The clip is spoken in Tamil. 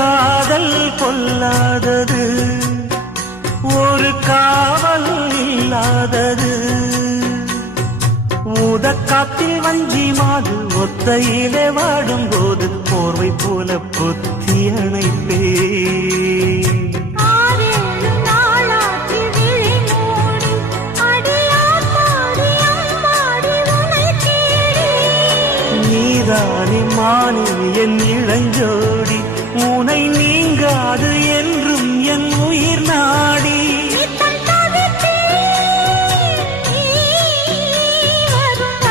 காதல் கொல்லாதது, ஒரு காவல் இல்லாதது. ஊதக்காத்தில் வஞ்சி மாது ஒத்தையிலே வாடும்போது போர்வை போல பொத்தி அணைப்பே. நீதானே மானே என் இளஞ்சோடி, உனை நீங்காது என்